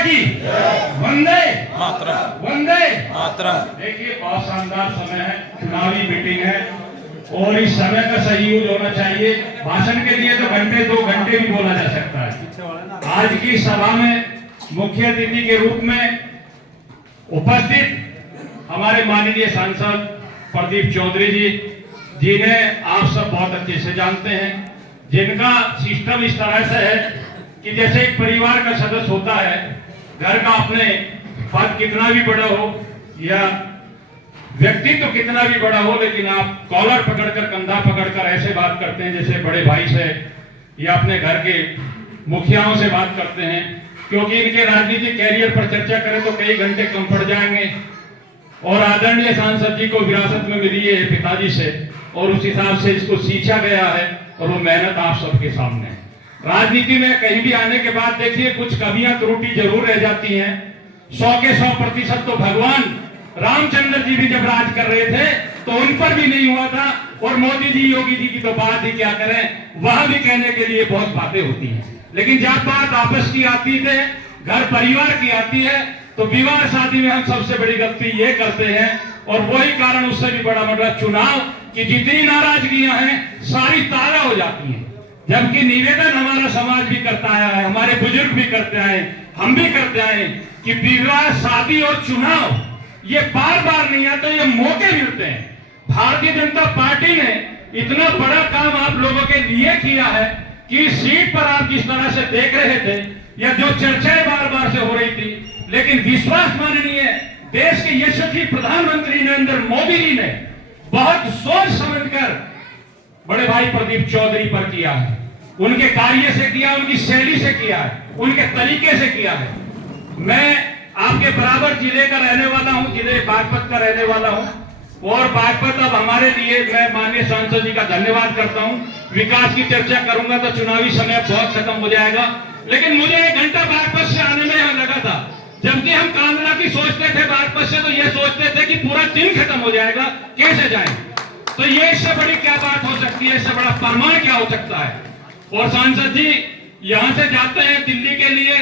की वंदे मातरम। वंदे मातरम। देखिए बहुत शानदार समय है, चुनावी मीटिंग है और इस समय का सही यूज होना चाहिए। भाषण के लिए तो घंटे 2 घंटे भी बोला जा सकता है। आज की सभा में मुख्य अतिथि के रूप में उपस्थित हमारे माननीय सांसद प्रदीप चौधरी जी, जिन्हें आप सब बहुत अच्छे से जानते हैं, जिनका सिस्टम इस तरह से है कि जैसे एक परिवार का सदस्य होता है, घर का अपने पद कितना भी बड़ा हो या व्यक्तित्व तो कितना भी बड़ा हो, लेकिन आप कॉलर पकड़कर, कंधा पकड़कर ऐसे बात करते हैं जैसे बड़े भाई से या अपने घर के मुखियाओं से बात करते हैं। क्योंकि इनके राजनीतिक कैरियर पर चर्चा करें तो कई घंटे कम पड़ जाएंगे और आदरणीय सांसद जी को विरासत में मिली है पिताजी से और उस हिसाब से इसको सींचा गया है और वो मेहनत आप सबके सामने है। राजनीति में कहीं भी आने के बाद देखिए कुछ कमियां त्रुटि जरूर रह जाती हैं। 100 के 100% तो भगवान रामचंद्र जी भी जब राज कर रहे थे तो उन पर भी नहीं हुआ था, और मोदी जी योगी जी की तो बात ही क्या करें, वह भी कहने के लिए बहुत बातें होती हैं। लेकिन जब बात आपस की आती है, घर परिवार की आती है, तो विवाह शादी में हम सबसे बड़ी गलती ये करते हैं और वही कारण उससे भी बड़ा मतलब चुनाव की जितनी नाराजगियां हैं सारी ताजा हो जाती हैं। जबकि निवेदन हमारा समाज भी करता आया है, हमारे बुजुर्ग भी करते आए, हम भी करते आए कि विवाह शादी और चुनाव ये बार बार नहीं आते, ये मौके मिलते हैं। भारतीय जनता पार्टी ने इतना बड़ा काम आप लोगों के लिए किया है कि सीट पर आप जिस तरह से देख रहे थे या जो चर्चाएं बार बार से हो रही थी, लेकिन विश्वास माननीय देश के यशस्वी प्रधानमंत्री नरेंद्र मोदी जी ने बहुत सोच समझकर बड़े भाई प्रदीप चौधरी पर किया है। उनके कार्य से किया, उनकी शैली से किया है, उनके तरीके से किया है। मैं आपके बराबर जिले का रहने वाला हूं, जिले बागपत का रहने वाला हूं और बागपत अब हमारे लिए, मैं माननीय सांसद जी का धन्यवाद करता हूं। विकास की चर्चा करूंगा तो चुनावी समय बहुत खत्म हो जाएगा, लेकिन मुझे 1 घंटा बागपत से आने में यहां लगा था। जबकि हम कांगड़ा की सोचते थे बागपत से, तो ये सोचते थे कि पूरा दिन खत्म हो जाएगा, कैसे जाए। तो ये इससे बड़ी क्या बात हो सकती है, इससे बड़ा फरमान क्या हो सकता है। और सांसद जी यहां से जाते हैं दिल्ली के लिए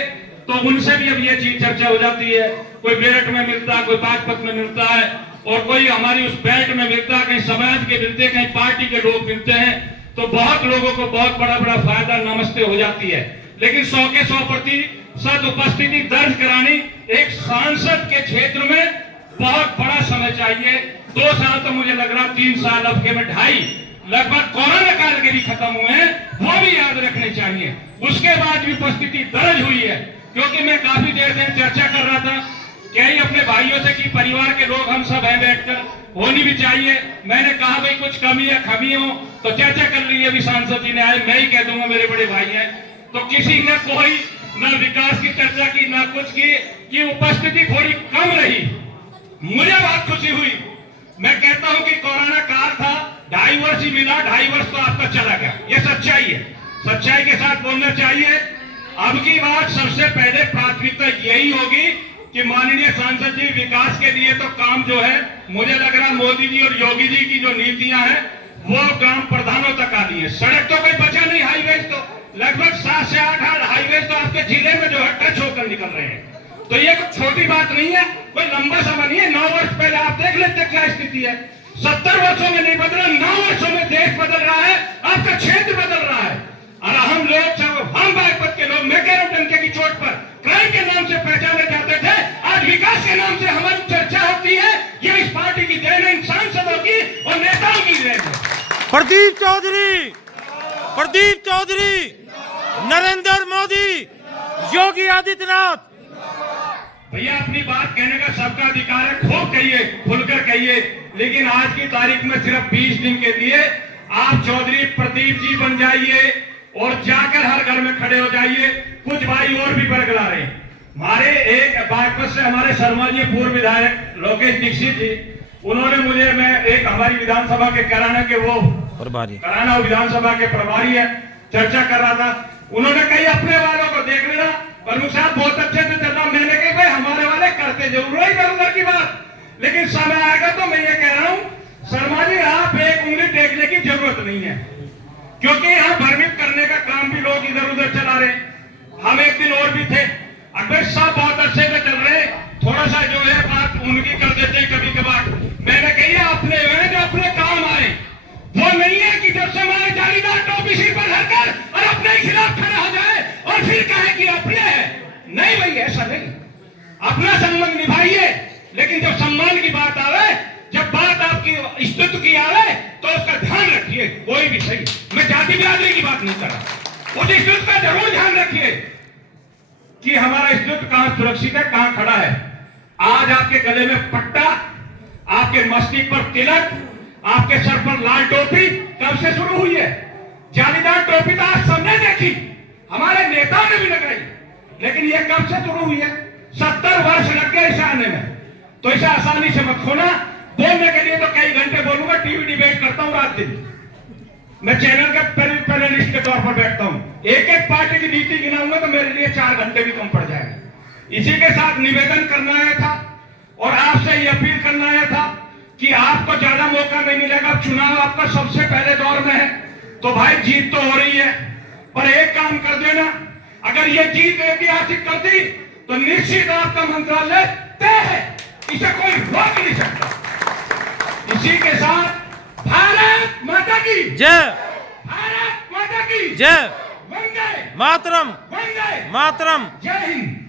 तो उनसे भी अब ये चीज चर्चा हो जाती है। कोई मेरठ में मिलता है, कोई बागपत में मिलता है और कोई हमारी उस बेल्ट में मिलता है, कहीं समाज के मिलते हैं, कहीं पार्टी के लोग मिलते हैं, तो बहुत लोगों को बहुत बड़ा बड़ा फायदा नमस्ते हो जाती है। लेकिन 100 के 100% उपस्थिति दर्ज करानी एक सांसद के क्षेत्र में बहुत बड़ा समय चाहिए। 2 साल तो मुझे लग रहा, 3 साल, अब के में 2.5 लगभग कोरोना काल के भी खत्म हुए हैं, वो भी याद रखने चाहिए। उसके बाद भी उपस्थिति दर्ज हुई है, क्योंकि मैं काफी देर से चर्चा कर रहा था कई अपने भाइयों से कि परिवार के लोग हम सब हैं बैठकर, होनी भी चाहिए। मैंने कहा भाई कुछ कमी या खामी हो तो चर्चा कर ली। अभी सांसद जी ने आए, मैं ही कह दूंगा मेरे बड़े भाई हैं, तो किसी ने कोई न विकास की चर्चा की न कुछ की, कि उपस्थिति थोड़ी कम रही। मुझे बहुत खुशी हुई। मैं कहता हूं कि कोरोना काल था, 2.5 वर्ष ही मिला, 2.5 वर्ष तो आपका चला गया, ये सच्चाई है, सच्चाई के साथ बोलना चाहिए। अब की बात सबसे पहले प्राथमिकता यही होगी कि माननीय सांसद जी विकास के लिए तो काम जो है, मुझे लग रहा मोदी जी और योगी जी की जो नीतियां हैं वो ग्राम प्रधानों तक आती है। सड़क तो कोई बचा नहीं, हाईवे तो लगभग 7 से 8 हाईवे तो आपके जिले में जो है टच होकर निकल रहे हैं। तो ये कोई छोटी बात नहीं है, कोई लंबा समय नहीं है। 9 वर्ष पहले आप देख लेते क्या स्थिति है। 70 वर्षों में नहीं बदला, 9 वर्षों में देश बदल रहा है, आपका क्षेत्र बदल रहा है। और हम लोग, हम बागपत के लोग, मैं कह रहा हूं डंके की चोट पर, क्राइम के नाम से पहचाने जाते थे, आज विकास के नाम से हमारी चर्चा होती है। ये इस पार्टी की देन है, इन सांसदों की और नेताओं की देन है। प्रदीप चौधरी, प्रदीप चौधरी, नरेंद्र मोदी, योगी आदित्यनाथ। भैया अपनी बात कहने का सबका अधिकार है, खूब कहिए, खुलकर कहिए, लेकिन आज की तारीख में सिर्फ 20 दिन के लिए आप चौधरी प्रदीप जी बन जाइए और जाकर हर घर में खड़े हो जाइए। कुछ भाई और भी बरगला रहे हैं। हमारे एक बागपत से हमारे शर्मा जी, पूर्व विधायक लोकेश दीक्षित जी, उन्होंने मुझे, मैं एक हमारी विधानसभा के कराना के वो प्रभारी, कराना विधानसभा के प्रभारी है, चर्चा कर रहा था। उन्होंने कही अपने वालों को देख लेना, प्रमुख साहब बहुत अच्छे से चल रहा। मैंने कही भाई हमारे वाले करते जरूर है इधर उधर की बात, लेकिन समय आएगा तो मैं ये कह रहा हूँ शर्मा जी, आप एक उंगली देखने की जरूरत नहीं है, क्योंकि यहाँ भ्रमित करने का काम भी लोग इधर उधर चला रहे। हम एक दिन और भी थे, अकबर साहब बहुत अपना संबंध निभाइए, लेकिन जब सम्मान की बात आवे, जब बात आपकी स्तुति की आवे, तो उसका ध्यान रखिए। कोई भी सही, मैं जाति बिरादरी की बात नहीं कर रहा, उस स्तुति का जरूर ध्यान रखिए कि हमारा स्तुति कहां सुरक्षित है, कहां खड़ा है। आज आपके गले में पट्टा, आपके मस्तक पर तिलक, आपके सर पर लाल टोपी कब से शुरू हुई है? जालीदार टोपी तो आज सबने देखी, हमारे नेताओं ने भी लगाई, लेकिन ये कब से शुरू हुई है? 70 वर्ष लग गए इसे आने में। तो इसे आसानी से मत खोना। बोलने के लिए तो कई घंटे बोलूंगा, टीवी डिबेट करता हूं रात दिन, मैं चैनल के पैनलिस्ट के तौर पर बैठता हूं, एक एक पार्टी की नीति गिनाऊंगा तो मेरे लिए 4 घंटे भी कम पड़ जाएगा। इसी के साथ निवेदन करना आया था और आपसे ये अपील करना आया था कि आपको ज्यादा मौका नहीं मिलेगा। चुनाव आपका सबसे पहले दौर में है, तो भाई जीत तो हो रही है, पर एक काम कर देना, अगर ये जीत ऐतिहासिक करती तो निश्चित आपका मंत्रालय तय है, इसे कोई रोक नहीं सकता। इसी के साथ भारत माता की जय, भारत माता की जय, वंदे मातरम, वंदे मातरम। जय हिंद।